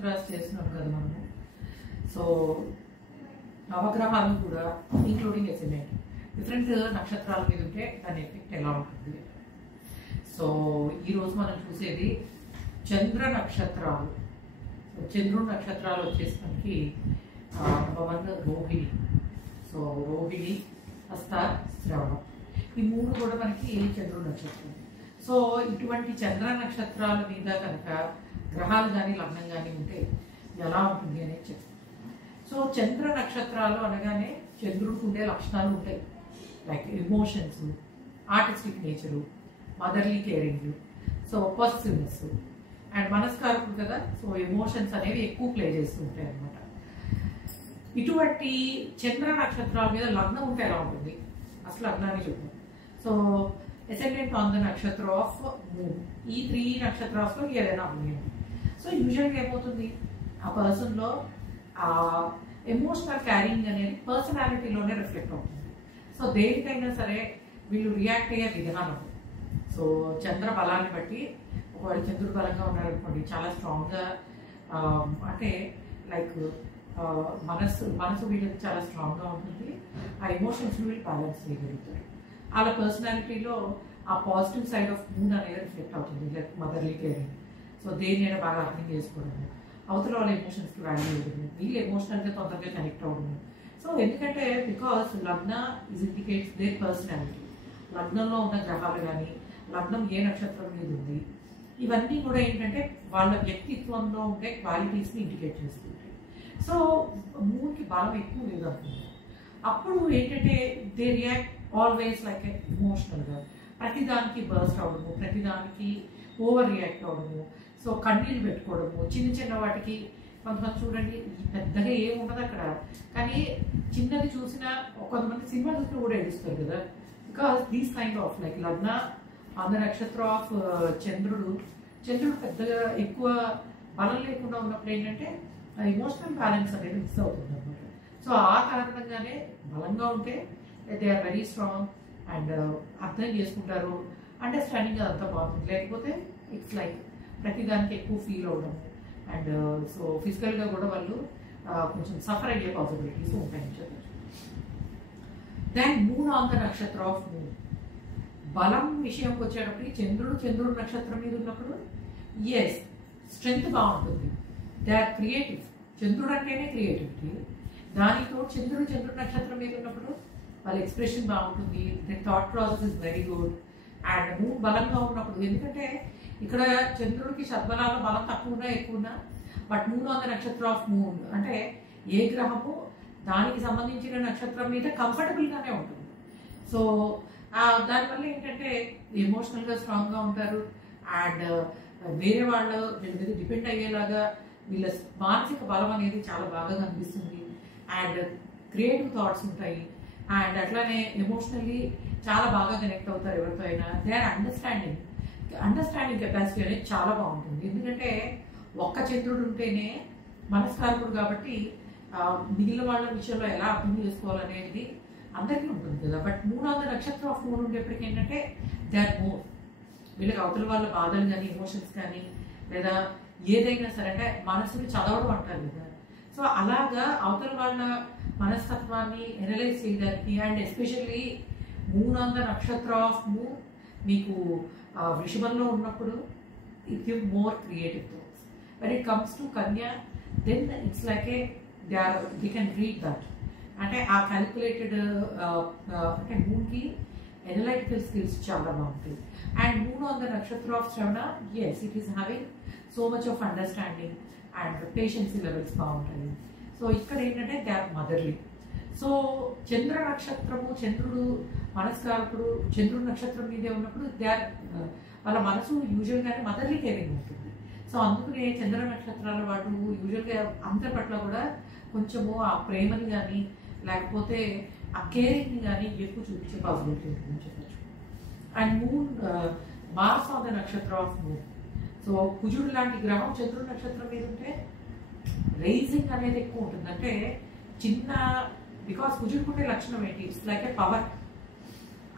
నక్షత్రాలు చేస్తున్నాం కదా మనము. సో నవగ్రహాలు కూడా ఇంక్లూడింగ్ ఎస్ఎంఏట్ డిఫరెంట్ నక్షత్రాల మీద ఉంటే దాని ఎఫెక్ట్ ఎలా ఉంటుంది. సో ఈరోజు మనం చూసేది చంద్ర నక్షత్రాలు. చంద్రుడు నక్షత్రాలు వచ్చేసి మనకి రోహిణి. సో రోహిణి, హస్త, శ్రవణం, ఈ మూడు కూడా మనకి చంద్రుడు నక్షత్రం. సో ఇటువంటి చంద్ర నక్షత్రాల మీద కనుక గ్రహాలు కానీ లగ్నం కానీ ఉంటే ఎలా ఉంటుంది అనేది చెప్తాం. సో చంద్ర నక్షత్రాలు అనగానే చంద్రుడికి ఉండే లక్షణాలు ఉంటాయి, like emotions, artistic nature, motherly caring, so positiveness and మనస్కారకులు కదా. సో ఎమోషన్స్ అనేవి ఎక్కువ ప్లే చేస్తూ ఉంటాయి అన్నమాట. ఇటువంటి చంద్ర నక్షత్రాల మీద లగ్నం ఉంటే ఎలా ఉంటుంది అసలు లగ్నాన్ని చూద్దాం. సో ascendant on the నక్షత్ర ఆఫ్ మూన్, ఈ 3 నక్షత్రాల్లో ఏదైనా ఉంది. సో యూజువల్గా ఏమవుతుంది, ఆ పర్సన్లో ఆ ఎమోషనల్ క్యారింగ్ అనేది పర్సనాలిటీలోనే రిఫ్లెక్ట్ అవుతుంది. సో దేనికైనా సరే వీళ్ళు రియాక్ట్ అయ్యే విధానం. సో చంద్ర బలాన్ని బట్టి ఒకవేళ చంద్రుడు బలంగా ఉన్నారనుకోండి చాలా స్ట్రాంగ్గా, అంటే లైక్ మనసు వీళ్ళకి చాలా స్ట్రాంగ్గా ఉంటుంది. ఆ ఎమోషన్స్ వీళ్ళు బ్యాలెన్స్ చేయగలుగుతారు. వాళ్ళ పర్సనాలిటీలో ఆ పాజిటివ్ సైడ్ ఆఫ్ మూన్ అనేది రిఫ్లెక్ట్ అవుతుంది, లైక్ మదర్లీ కేరింగ్. సో దేన్నైనా బాగా అర్థం చేసుకోవడము, అవతల వాళ్ళ ఎమోషన్స్కి వాల్యూ ఇవ్వడము, వీళ్ళు ఎమోషనల్గా తొందరగా కనెక్ట్ అవ్వడము. సో ఎందుకంటే బికాస్ లగ్న ఇస్ ఇండికేట్స్ దేర్ పర్సనాలిటీ. లగ్నంలో ఉన్న గ్రహాలు కానీ లగ్నం ఏ నక్షత్రం మీద ఉంది ఇవన్నీ కూడా ఏంటంటే వాళ్ళ వ్యక్తిత్వంలో ఉండే క్వాలిటీస్ని ఇండికేట్ చేస్తుంటాయి. సో మూన్కి బలం ఎక్కువ లేదనుకుంటుంది. అప్పుడు ఏంటంటే దే రియాక్ట్ ఆల్వేస్ లైక్ ఎమోషనల్గా, ప్రతిదానికి బర్స్ట్ అవడము, ప్రతిదానికి ఓవర్ రియాక్ట్ అవడము, సో కన్నీళ్ళు పెట్టుకోవడము, చిన్న చిన్న వాటికి. కొంతమంది చూడండి పెద్దగా ఏముండదు అక్కడ, కానీ చిన్నది చూసినా కొంతమంది సినిమా చూసినా కూడా ఏడుస్తారు కదా. Because these kind of like లగ్న ఆన్ ద నక్షత్ర ఆఫ్ చంద్రుడు పెద్దగా ఎక్కువ బలం లేకుండా ఉన్నప్పుడు ఏంటంటే ఎమోషనల్ బ్యాలెన్స్ అనేది మిస్ అవుతుంది అనమాట. సో ఆ కారణంగానే బలంగా ఉంటే they are very strong and అర్థం చేసుకుంటారు, అండర్స్టాండింగ్ అదంతా బాగుంటుంది. లేకపోతే ఇట్స్ లైక్ ప్రతిదానికి ఎక్కువ ఫీల్ అవ్వడం అండ్ సో ఫిజికల్గా కూడా వాళ్ళు కొంచెం సఫర్ అయ్యే పాసిబిలిటీస్ ఉంటాయని చెప్పచ్చు. దెన్ మూన్ ఆన్ ద నక్షత్ర ఆఫ్ మూన్. బలం విషయంకి వచ్చేటప్పటికి చంద్రుడు నక్షత్రం మీద ఉన్నప్పుడు ఎస్ స్ట్రెంగ్త్ బాగుంటుంది, దే ఆర్ క్రియేటివ్. చంద్రుడు అంటేనే క్రియేటివిటీ. దానితో చంద్రుడు నక్షత్రం మీద ఉన్నప్పుడు వాళ్ళ ఎక్స్ప్రెషన్ బాగుంటుంది, the thought process is very good. And moon బలంగా ఉన్నప్పుడు, ఎందుకంటే ఇక్కడ చంద్రుడికి సద్బలాల బలం తక్కువ ఉన్నా ఎక్కువ ఉన్నా, బట్ మూన్ ఆన్ ద నక్షత్ర ఆఫ్ మూన్ అంటే ఏ గ్రహము దానికి సంబంధించిన నక్షత్రం మీద కంఫర్టబుల్గానే ఉంటుంది. సో దానివల్ల ఏంటంటే ఎమోషనల్గా స్ట్రాంగ్గా ఉంటారు అండ్ వేరే వీళ్ళ మీద డిపెండ్ అయ్యేలాగా వీళ్ళ మానసిక బలం అనేది చాలా బాగా కనిపిస్తుంది అండ్ క్రియేటివ్ థాట్స్ ఉంటాయి అండ్ అట్లానే ఎమోషనల్లీ చాలా బాగా కనెక్ట్ అవుతారు ఎవరితో అయినా. దే ఆర్ అండర్స్టాండింగ్ కెపాసిటీ అనేది చాలా బాగుంటుంది. ఎందుకంటే ఒక్క చంద్రుడు ఉంటేనే మనస్కారకుడు కాబట్టి మిగిలిన వాళ్ళ విషయంలో ఎలా అర్థం చేసుకోవాలనేది అందరికీ ఉంటుంది కదా. బట్ మూన్ ఆన్ ద నక్షత్ర ఆఫ్ మూన్ ఉండేప్పటికీ ఏంటంటే దే ఆర్ మోర్, వీళ్ళకి అవతల వాళ్ళ బాధలు కానీ ఎమోషన్స్ కానీ లేదా ఏదైనా సరే అంటే మనసుని చదవడం అంటారు కదా. సో అలాగా అవతల వాళ్ళ మనస్తత్వాన్ని ఎనలైజ్ చేయడానికి and especially moon on the నక్షత్ర ఆఫ్ మూన్ మీకు వృషభంలో ఉన్నప్పుడు it give more creative thoughts. When it comes to Kanya then it's like they can read that. అంటే ఆ క్యాలిక్యులేటెడ్ అంటే మూన్కి ఎనలైటికల్ స్కిల్స్ చాలా బాగుంటాయి. అండ్ మూన్ ఆన్ ద నక్షత్ర of Shravana as it is having so much of understanding and patience levels బాగుంటాయి. So ఇక్కడ ఏంటంటే దే ఆర్ మదర్లీ. సో చంద్ర నక్షత్రము చంద్రుడు మనస్కారకుడు చంద్రుడు నక్షత్రం మీదే ఉన్నప్పుడు దే ఆర్ వాళ్ళ మనసు యూజువల్గానే మదర్లీ కేరింగ్ ఉంటుంది. సో అందుకనే చంద్ర నక్షత్రాల వాళ్ళు యూజువల్గా అందరి పట్ల కూడా కొంచెము ఆ ప్రేమని కానీ లేకపోతే ఆ కేరింగ్ని కానీ ఎక్కువ చూపించే పాసిబిలిటీ ఉంటుందని చెప్పచ్చు. And moon Mars on the నక్షత్ర ఆఫ్ మూన్. సో కుజుడు లాంటి గ్రహం చంద్రుడు నక్షత్రం మీద ఉంటే రైజింగ్ అనేది ఎక్కువ ఉంటుంది. అంటే చిన్న బికాస్ కుజుడు ఉండే లక్షణం ఏంటి, ఇట్స్ లైక్ ఎ పవర్,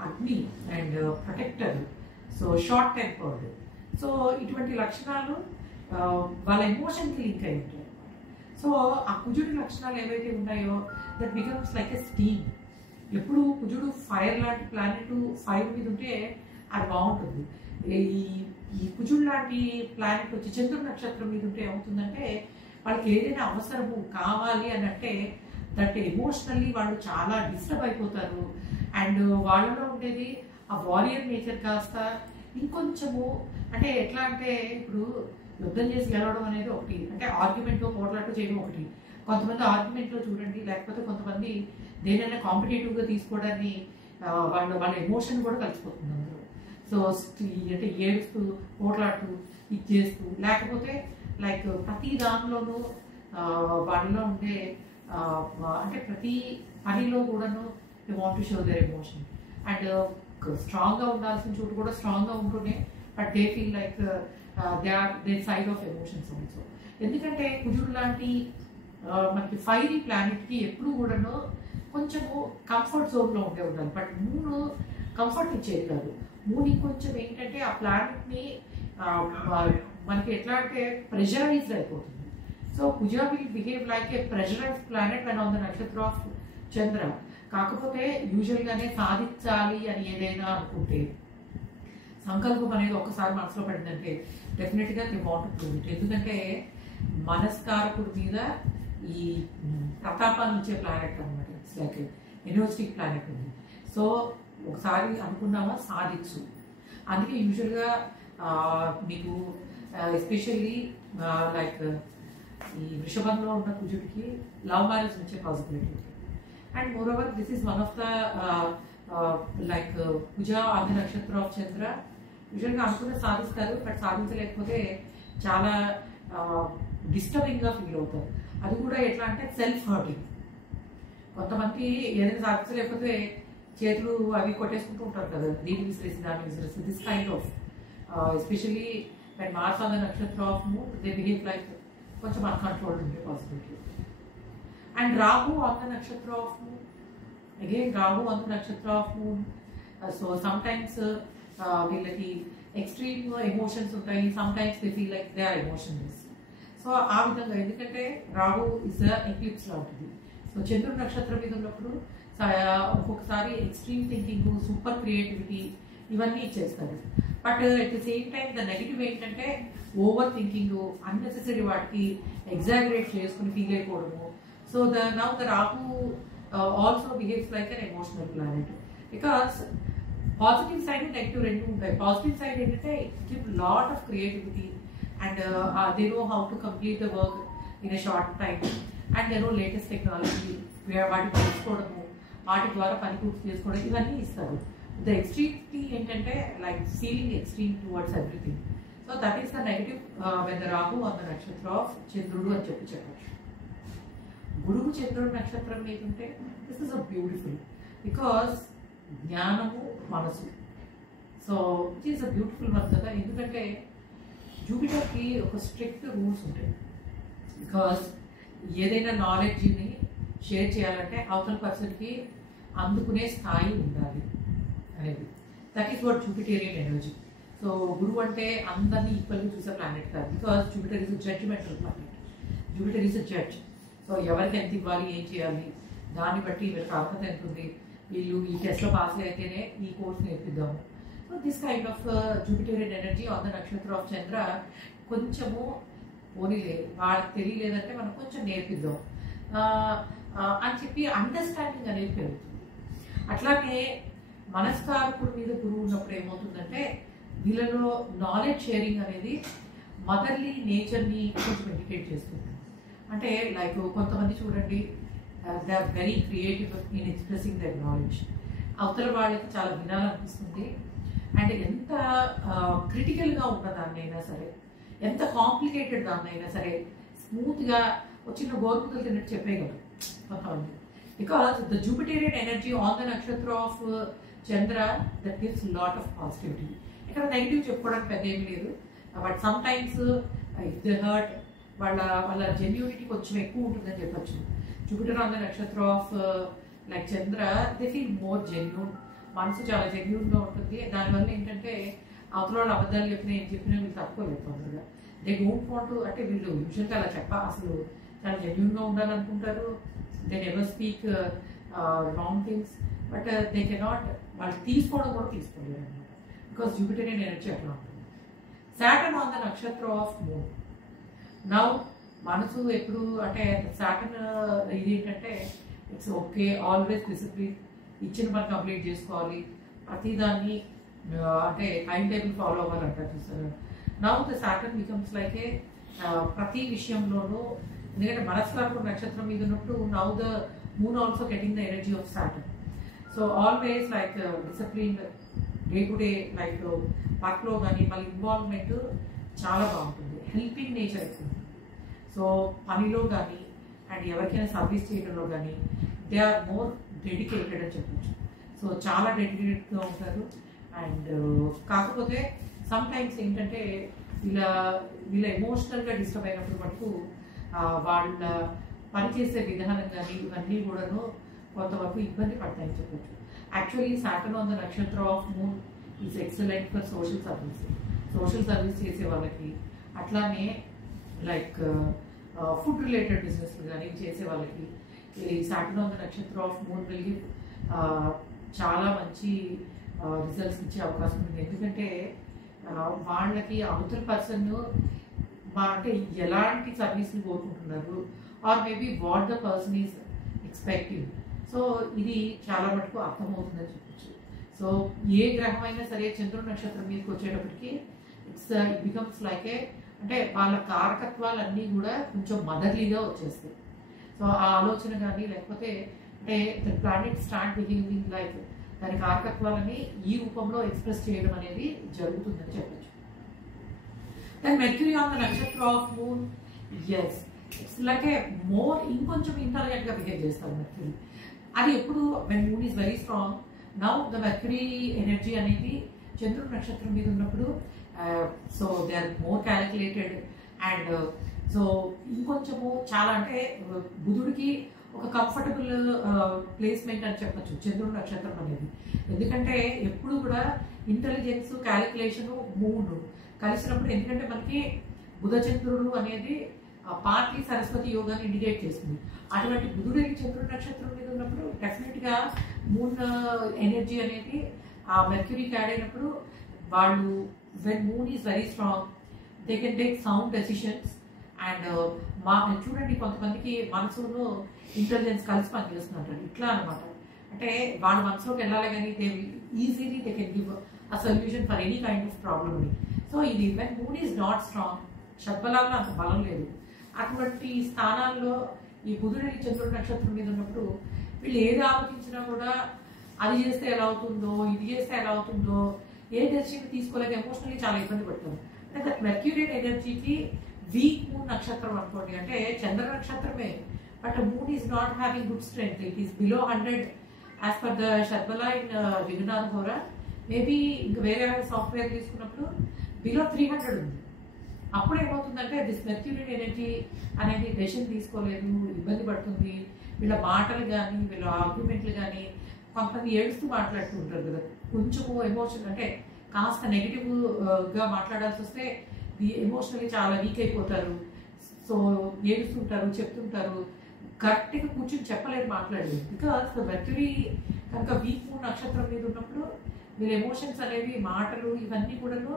అగ్ని and protector, so short tempered. So ఇటువంటి లక్షణాలు వాళ్ళ ఎమోషన్కి లింక్ అయి ఉంటాయి. సో ఆ కుజుడి లక్షణాలు ఏవైతే ఉన్నాయో that becomes like a steam. ఎప్పుడు కుజుడు ఫైర్ లాంటి ప్లానెట్ ఫైర్ మీద ఉంటే అది బాగుంటుంది. ఈ కుజుడు లాంటి ప్లానెట్ వచ్చి చంద్రుడి నక్షత్రం మీద ఉంటే ఏమవుతుందంటే వాళ్ళకి ఏదైనా అవసరము కావాలి అని అంటే దట్ ఎమోషనల్లీ వాళ్ళు చాలా డిస్టర్బ్ అయిపోతారు. అండ్ వాళ్ళలో ఉండేది ఆ వారియర్ నేచర్ కాస్త ఇంకొంచెము, అంటే ఎట్లా అంటే ఇప్పుడు యుద్ధం చేసి గెలవడం అనేది ఒకటి, అంటే ఆర్గ్యుమెంట్ పోట్లాట చేయడం ఒకటి. కొంతమంది ఆర్గ్యుమెంట్లో చూడండి, లేకపోతే కొంతమంది దేనైనా కాంపిటేటివ్గా తీసుకోవడాన్ని వాళ్ళ ఎమోషన్ కూడా కలిసిపోతుంది అందరూ. సో అంటే ఏడుస్తూ పోట్లాడుతూ ఇది చేస్తూ, లేకపోతే లైక్ ప్రతి దానిలోనూ వాళ్ళలో ఉండే అంటే ప్రతి పనిలో కూడాను they want to show their emotion. And స్ట్రాంగ్గా ఉండాల్సిన చోటు కూడా స్ట్రాంగ్గా ఉంటూనే but they feel like they side of emotions also. ఎందుకంటే కుజుడు లాంటి మనకి ఫైరీ ప్లానెట్కి ఎప్పుడు కూడాను కొంచెము కంఫర్ట్ జోన్లో ఉండే ఉండాలి. బట్ మూన్ కంఫర్ట్ ఇచ్చేది కాదు. మూన్ కొంచెం ఏంటంటే ఆ ప్లానెట్ని మనకి ఎట్లా అంటే ప్రెషరైజ్డ్ అయిపోతుంది. So Kuja will behave like A pressurised planet and on the నక్షత్ర ఆఫ్ చంద్ర. కాకపోతే యూజువల్గానే సాధించాలి అని ఏదైనా అనుకుంటే సంకల్పం అనేది ఒకసారి మనసులో పడిందంటే డెఫినెట్గా they want to do it. ఎందుకంటే మనస్కారకుడి మీద ఈ ప్రతాపాన్ని ఇచ్చే ప్లానెట్ అనమాట. ఇట్స్ లైక్ ఎనర్జెటిక్ ప్లానెట్ ఉంది. సో ఒకసారి అనుకున్నామా సాధించు. అందుకే యూజువల్గా మీకు ఎస్పెషల్లీ లైక్ ఈ వృషభంలో ఉన్న కుజుడికి లవ్ మ్యారేజ్ వచ్చే possibility. And more over this is one of the like Kuja on the నక్షత్ర ఆఫ్ చంద్ర. యూజువల్గా అనుకునే సాధిస్తారు, బట్ సాధించలేకపోతే చాలా డిస్టర్బింగ్గా ఫీల్ అవుతారు. అది కూడా ఎట్లా అంటే సెల్ఫ్ హర్టింగ్. కొంతమంది ఏదైనా సాధించలేకపోతే చేతులు అవి కొట్టేసుకుంటూ ఉంటారు కదా, దీన్ని విసిరేసి దాన్ని విసిరేసి. This kind of especially and Mars on the నక్షత్ర of moon they behave like కొంచెం అన్కంట్రోల్డ్ ఉండే possibility. And Rahu on the నక్షత్ర of moon, again Rahu on the నక్షత్ర of moon. So sometimes వీళ్ళకి ఎక్స్ట్రీమ్ ఎమోషన్స్ ఉంటాయి, sometimes they feel like they are emotionless. So ఆ విధంగా, ఎందుకంటే Rahu is eclipse లాంటిది. సో చంద్రుడి నక్షత్రం మీద ఉన్నప్పుడు ఒక్కొక్కసారి ఎక్స్ట్రీమ్ థింకింగ్, సూపర్ క్రియేటివిటీ ఇవన్నీ ఇచ్చేస్తారు. But at the same time the negative ఏంటంటే ఓవర్ థింకింగ్, అన్నెసెసరీ వాటికి ఎగ్జాగరేట్ చేసుకుని ఫీల్ అయిపోవడము. So now the Rahu also behaves like unemotional planet. Because positive side negative రెండు ఉంటాయి. పాజిటివ్ సైడ్ ఏంటంటే give lot of creativity and they know how to complete the work in a short time and they know latest technology, వాటిని తెలుసుకోవడము, వాటి ద్వారా పని పూర్తి చేసుకోవడం, ఇవన్నీ ఇస్తారు. ద ఎక్స్ట్రీమిటీ ఏంటంటే like feeling extreme towards everything. So that is the negative when the Rahu on the నక్షత్ర ఆఫ్ చంద్రుడు అని చెప్పచ్చు. గురువు చంద్రుడు నక్షత్రం మీద ఉంటే this is a beautiful, because జ్ఞానము మనసు. So it is a beautiful one కదా. ఎందుకంటే జూపిటర్కి ఒక స్ట్రిక్ట్ రూల్స్ ఉంటాయి. బికాస్ ఏదైనా నాలెడ్జ్ని షేర్ చేయాలంటే అవతల పర్సన్కి అందుకునే స్థాయి ఉండాలి అనేది. That is what Jupiterian energy. So గురువు అంటే అందరినీ ఈక్వల్గా చూసే ప్లానెట్ కాదు. Because Jupiter is a judgemental planet. Jupiter is a judge. So ఎవరికి ఎంత ఇవ్వాలి, ఏం చేయాలి, దాన్ని బట్టి వీళ్ళకి అర్హత ఎంత ఉంది, వీళ్ళు ఈ టెస్ట్లో పాస్ అయితేనే ఈ కోర్స్ నేర్పిద్దాము. So this kind of Jupiterian energy on the నక్షత్ర ఆఫ్ చంద్ర కొంచెము పోనీలే, వాళ్ళకి తెలియలేదంటే మనం కొంచెం నేర్పిద్దాం అని చెప్పి అండర్స్టాండింగ్ అనేది పెరుగుతుంది. అట్లాగే మనస్కారకుడి మీద గురువు ఉన్నప్పుడు ఏమవుతుందంటే వీళ్ళలో నాలెడ్జ్ షేరింగ్ అనేది మదర్లీ నేచర్ని కొంచెం ఇండికేట్ చేస్తుంది. అంటే లైక్ కొంతమంది చూడండి, they are very creative in expressing their knowledge. అవతల వాళ్ళకి చాలా వినాలనిపిస్తుంది. అండ్ ఎంత క్రిటికల్గా ఉన్న దాన్నైనా సరే, ఎంత కాంప్లికేటెడ్ దాన్నైనా సరే స్మూత్గా వచ్చిన గోరుముద్దలు తిన్నట్టు చెప్పేయగలరు కొంతమంది. Because the Jupiterian energy on the నక్షత్ర of Chandra that gives lot of positivity. ఇక్కడ నెగిటివ్ చెప్పుకోవడానికి పెద్ద ఏమి లేదు. But sometimes if they hurt వాళ్ళ జెన్యూనిటీ కొంచెం ఎక్కువ ఉంటుందని చెప్పచ్చు. జూపిటర్ ఆన్ ద నక్షత్ర of like Chandra they feel more genuine. మనసు చాలా జెన్యూన్గా ఉంటుంది. దానివల్ల ఏంటంటే అవతల వాళ్ళు అబద్ధాలు చెప్పినా ఏం చెప్పినా వీళ్ళు తక్కువలేదు తొందరగా. దే డోంట్ వాంట్ టు, అంటే వీళ్ళు యూజువల్గా అలా అసలు చాలా జెన్యున్గా ఉండాలనుకుంటారు. They never speak wrong things, but they cannot, వాళ్ళు తీసుకోవడం కూడా తీసుకోలేరు అనమాట, బికాస్ జూపిటేరియన్ ఎనర్జీ అట్లా ఉంటుంది. సాటర్న్ ఆన్ ద నక్షత్ర ఆఫ్ మూన్. నౌ మనసు ఎప్పుడు అంటే సాటర్న్ ఇది ఏంటంటే ఇట్స్ ఓకే, ఆల్వేస్ డిసిప్లిన్, ఇచ్చిన పని కంప్లీట్ చేసుకోవాలి, ప్రతిదాన్ని అంటే టైం టేబుల్ ఫాలో అవ్వాలంటారు చూస్తారు. Now the Saturn becomes like ఏ ప్రతి విషయంలోనూ, ఎందుకంటే మనస్కారపు నక్షత్రం మీద ఉన్నప్పుడు now the moon also getting the energy of Saturn. So always like discipline, day to day life వర్క్లో కానీ మళ్ళీ ఇన్వాల్వ్మెంట్ చాలా బాగుంటుంది, హెల్పింగ్ నేచర్ ఎక్కువ. సో పనిలో కానీ అండ్ ఎవరికైనా సర్వీస్ చేయడంలో కానీ దే ఆర్ మోర్ డెడికేటెడ్ అని చెప్పచ్చు. సో చాలా డెడికేటెడ్గా ఉంటారు. అండ్ కాకపోతే సమ్ టైమ్స్ ఏంటంటే వీళ్ళ ఎమోషనల్గా డిస్టర్బ్ అయినప్పుడు మటుకు వాళ్ళ పనిచేసే విధానం కానీ ఇవన్నీ కూడాను కొంతవరకు ఇబ్బంది పడతాయని చెప్పచ్చు. యాక్చువల్లీ సాటర్న్ ఆన్ ద నక్షత్ర of moon is excellent for social service. Social service చేసే వాళ్ళకి, అట్లానే లైక్ ఫుడ్ రిలేటెడ్ బిజినెస్లు కానీ చేసే వాళ్ళకి ఈ సాటర్న్ ఆన్ ద నక్షత్ర ఆఫ్ మూన్ వెళ్ళి చాలా మంచి రిజల్ట్స్ ఇచ్చే అవకాశం ఉంది. ఎందుకంటే వాళ్ళకి అవతల పర్సన్ అంటే ఎలాంటి సర్వీస్ని కోరుకుంటున్నారు, or maybe what the person is expecting. So ఇది చాలా మటుకు అర్థమవుతుందని చెప్పచ్చు. సో ఏ గ్రహం అయినా సరే చంద్రుడి నక్షత్రం మీదకి వచ్చేటప్పటికి ఇట్ బికమ్స్ లైక్ ఏ, అంటే వాళ్ళ కారకత్వాలన్నీ కూడా కొంచెం మదర్లీగా వచ్చేస్తాయి. సో ఆ ఆలోచన కానీ లేకపోతే అంటే the planet start behaving like దాని కారకత్వాలని ఈ రూపంలో ఎక్స్ప్రెస్ చేయడం అనేది జరుగుతుందని చెప్పచ్చు. దెన్ మెర్క్యూరీ ఆన్ ద నక్షత్ర of moon, as it's like a more ఇంకొంచెం ఇంటెలిజెంట్గా బిహేవ్ చేస్తారు మెర్క్యూరీ. అది ఎప్పుడు when moon is very strong. Now the Mercury energy అనేది చంద్రుడి నక్షత్రం మీద ఉన్నప్పుడు so they are more calculated and so ఇంకొంచెము చాలా అంటే బుధుడికి ఒక కంఫర్టబుల్ ప్లేస్మెంట్ అని చెప్పచ్చు చంద్రుడి నక్షత్రం అనేది. ఎందుకంటే ఎప్పుడు కూడా ఇంటెలిజెన్స్, క్యాలిక్యులేషను, మూన్ కలిసినప్పుడు, ఎందుకంటే మనకి బుధ చంద్రుడు అనేది పార్టీ సరస్వతి యోగాన్ని ఇండికేట్ చేస్తుంది. అటువంటి బుధుడి చంద్రుడి నక్షత్రం మీద ఉన్నప్పుడు డెఫినెట్గా మూన్ ఎనర్జీ అనేది ఆ మెర్క్యూరీకి యాడ్ అయినప్పుడు వాళ్ళు when moon is very strong they can take sound decisions. And చూడండి కొంతమందికి మనసులో ఇంటెలిజెన్స్ కలిసి పనిచేస్తుంటారు ఇట్లా అనమాట. అంటే వాళ్ళ మనసులోకి వెళ్ళాలి కానీ easily they can give a solution for any kind of problem అని. సో ఇది when moon is not strong, షడ్బలాల్లో అంత బలం లేదు, అటువంటి స్థానాల్లో ఈ బుధుడి చంద్రుడి నక్షత్రం మీద ఉన్నప్పుడు వీళ్ళు ఏది ఆలోచించినా కూడా అది చేస్తే ఎలా అవుతుందో, ఇది చేస్తే ఎలా అవుతుందో, ఏ డెసిషన్ తీసుకోలేక ఎమోషనల్లీ చాలా ఇబ్బంది పడతారు. అంటే దట్ మెర్క్యూరియన్ ఎనర్జీకి వీక్ మూన్ నక్షత్రం అనుకోండి, అంటే చంద్ర నక్షత్రమే but moon is not having good strength, it is below 100 as per the Shadbala in Jagannath Hora. Maybe ఇంకా వేరే సాఫ్ట్వేర్ తీసుకున్నప్పుడు బిలో 300 ఉంది. అప్పుడు ఏమవుతుందంటే దిస్ మెర్క్యూరియన్ ఎనర్జీ అనేది డెసిషన్ తీసుకోలేదు, ఇబ్బంది పడుతుంది. వీళ్ళ మాటలు కానీ వీళ్ళ ఆర్గ్యుమెంట్లు కానీ కొంతమంది ఏడుస్తూ మాట్లాడుతూ ఉంటారు కదా, కొంచెము ఎమోషన్ అంటే కాస్త నెగిటివ్గా మాట్లాడాల్సి వస్తే ఎమోషనల్లీ చాలా వీక్ అయిపోతారు. సో ఏడుస్తుంటారు, చెప్తుంటారు, కరెక్ట్గా కూర్చొని చెప్పలేరు, మాట్లాడలేదు. బికాస్ ద మెర్క్యూరీ కనుక వీక్ మూన్ నక్షత్రం మీద ఉన్నప్పుడు వీళ్ళ ఎమోషన్స్ అనేవి, మాటలు ఇవన్నీ కూడాను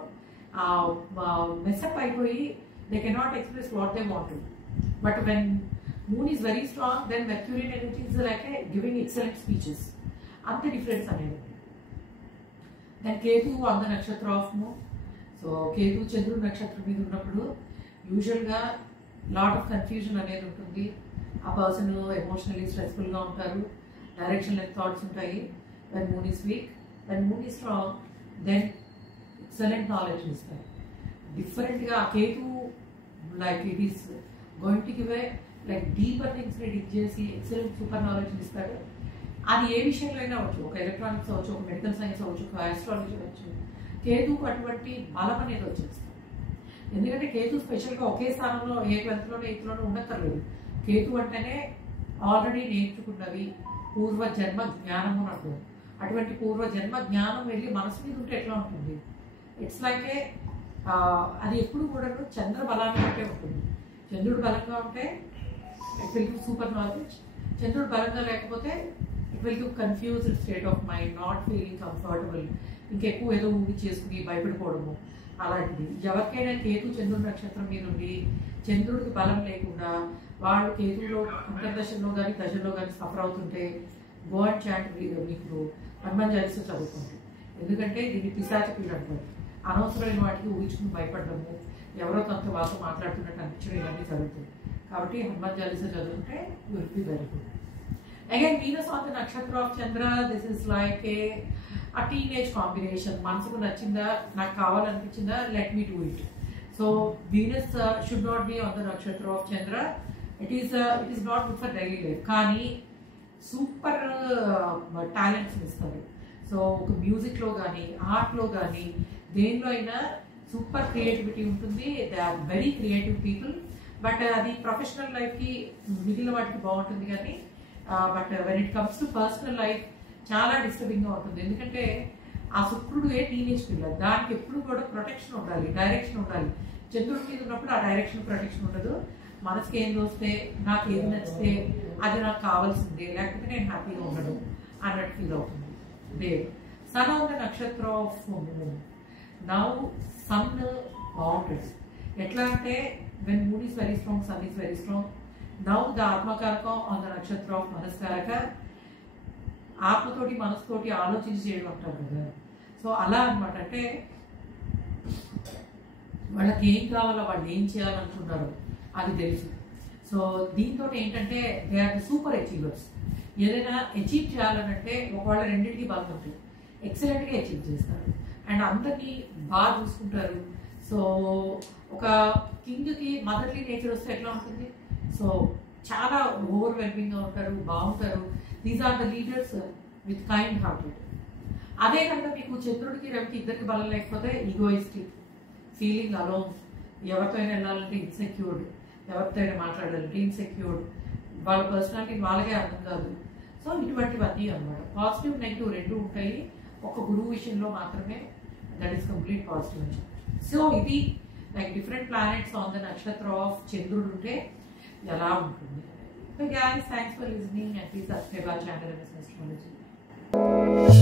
మెస్అప్ అయిపోయి they cannot express what they want to. But when moon is very strong then Mercurian energy is like a giving excellent speeches. అంత డిఫరెన్స్ అనేది. దెన్ కేతు ఆన్ ద నక్షత్ర ఆఫ్ మూన్. సో కేతు చంద్రుడి నక్షత్రం మీద ఉన్నప్పుడు యూజువల్గా లాట్ ఆఫ్ కన్ఫ్యూజన్ అనేది ఉంటుంది. ఆ పర్సన్ ఎమోషనల్లీ స్ట్రెస్ఫుల్గా ఉంటారు, డైరెక్షన్ లెస్ థాట్స్ ఉంటాయి. When moon is weak, when moon is strong then excellent knowledge ఇస్తారు. డిఫరెంట్గా Ketu like it is going to give a like deeper థింగ్స్ని డిక్ చేసి ఎక్సలెంట్ సూపర్ నాలెడ్జ్ ఇస్తారు. అది ఏ విషయంలో అయినా అవ్వచ్చు, ఒక ఎలక్ట్రానిక్స్ అవ్వచ్చు, ఒక మెడికల్ సైన్స్ అవ్వచ్చు, ఒక ఆస్ట్రాలజీ అవ్వచ్చు. కేతుకు అటువంటి బలం అనేది వచ్చేస్తుంది. ఎందుకంటే కేతు స్పెషల్గా ఒకే స్థానంలో ఏ 12లోనో 8లోనో ఉండక్కర్లేదు. కేతు అంటేనే ఆల్రెడీ నేర్చుకున్నవి, పూర్వజన్మ జ్ఞానము అని అంటారు. అటువంటి పూర్వజన్మ జ్ఞానం వెళ్ళి మనసు మీద ఉంటే ఎట్లా ఉంటుంది? ఇట్స్ లైక్ ఏ అది ఎప్పుడు కూడా చంద్ర బలాన్ని బట్టే ఉంటుంది. చంద్రుడు బలంగా ఉంటే it will give super knowledge. చంద్రుడు బలంగా లేకపోతే it will give confused state of mind, not feeling comfortable, ఇంకెక్కువ ఏదో ఊగి చేసుకుని భయపడిపోవడము అలాంటిది. ఎవరికైనా కేతు చంద్రుడి నక్షత్రం మీద ఉండి చంద్రుడికి బలం లేకుండా వాళ్ళు కేతువులో అంతర్దశలో కానీ దశలో కానీ సఫర్ అవుతుంటే గో అండ్ చాంట్ మీకు హనుమాన్ చాలీసా చదువుకోండి. ఎందుకంటే దీన్ని పిశాచ పీడ అంటారు. అనవసరమైన వాటికి ఊహించుకుని భయపడము, ఎవరో తనతో వాళ్ళతో మాట్లాడుతున్నట్టు అనిపించడం ఇవన్నీ జరుగుతుంది. కాబట్టి హనుమాన్ చాలీసా చదువుకుంటే you will be very good. Again Venus on the నక్షత్ర of Chandra, this is like a teenage combination. మనసుకు నచ్చిందా, నాకు కావాలనిపించిందా, let me do it. So Venus should not be on the నక్షత్ర of Chandra. It is not good for daily life. కానీ super talents ఇస్తారు. సో ఒక మ్యూజిక్లో కానీ ఆర్ట్లో కానీ దేనిలో అయినా సూపర్ క్రియేటివిటీ ఉంటుంది. They are very creative people. But అది ప్రొఫెషనల్ లైఫ్కి మిగిలిన వాటికి బాగుంటుంది. కానీ but when it comes to personal life చాలా డిస్టర్బింగ్గా ఉంటుంది. ఎందుకంటే ఆ శుక్రుడు టీనేజ్ పిల్లలు, దానికి ఎప్పుడు కూడా ప్రొటెక్షన్ ఉండాలి, డైరెక్షన్ ఉండాలి. చంద్రుడి మీద ఉన్నప్పుడు ఆ డైరెక్షన్ ప్రొటెక్షన్ ఉండదు. మనసుకి ఏం చూస్తే, నాకు ఏది నచ్చితే అది నాకు కావాల్సిందే, లేకపోతే నేను హ్యాపీగా ఉండను అన్నట్టు ఫీల్ అవుతుంది. దేవ్ సన్ ఆఫ్ ద నక్షత్ర ఆఫ్ మూన్. నౌ సన్ బాగుంటుంది. ఎట్లా అంటే when moon is very strong, sun is very strong. Now the ఆత్మకారకం ఆన్ ద నక్షత్ర ఆఫ్ మనస్కారక. ఆత్మతోటి మనసుతోటి ఆలోచించి చేయడం అంటారు కదా. సో అలా అనమాట. అంటే వాళ్ళకి ఏం కావాలో, వాళ్ళు ఏం చేయాలనుకున్నారో అది తెలుసు. సో దీంతో ఏంటంటే దే ఆర్ సూపర్ అచీవర్స్. ఏదైనా అచీవ్ చేయాలనంటే ఒకవేళ రెండింటికి బలం ఉంటుంది, ఎక్సలెంట్గా అచీవ్ చేస్తారు అండ్ అందరినీ బాగా చూసుకుంటారు. సో ఒక కింగ్కి మదర్లీ నేచర్ వస్తే ఎట్లా ఉంటుంది? సో చాలా ఓవర్వెల్మింగ్గా ఉంటారు, బాగుంటారు. These are the leaders with kind hearted. అదే కనుక మీకు చంద్రుడికి రవికి ఇద్దరికి బలం లేకపోతే ఈగోయిస్టిక్, ఫీలింగ్ అలోన్, ఎవరితో అయినా వెళ్ళాలంటే ఇన్సెక్యూర్డ్, ఎవరితో అయినా మాట్లాడాలంటే ఇన్సెక్యూర్డ్, వాళ్ళ పర్సనాలిటీ వాళ్ళకే అర్థం కాదు. సో ఇటువంటివన్నీ అనమాట. పాజిటివ్ నెగిటివ్ రెండు ఉంటాయి. ఒక గురువు విషయంలో మాత్రమే దట్ ఈస్ కంప్లీట్ పాజిటివ్ అని. సో ఇది like different planets on the నక్షత్ర ఆఫ్ చంద్రుడు ఉంటే ఎలా ఉంటుంది. So guys, thanks for listening and please subscribe our channel MS Astrology.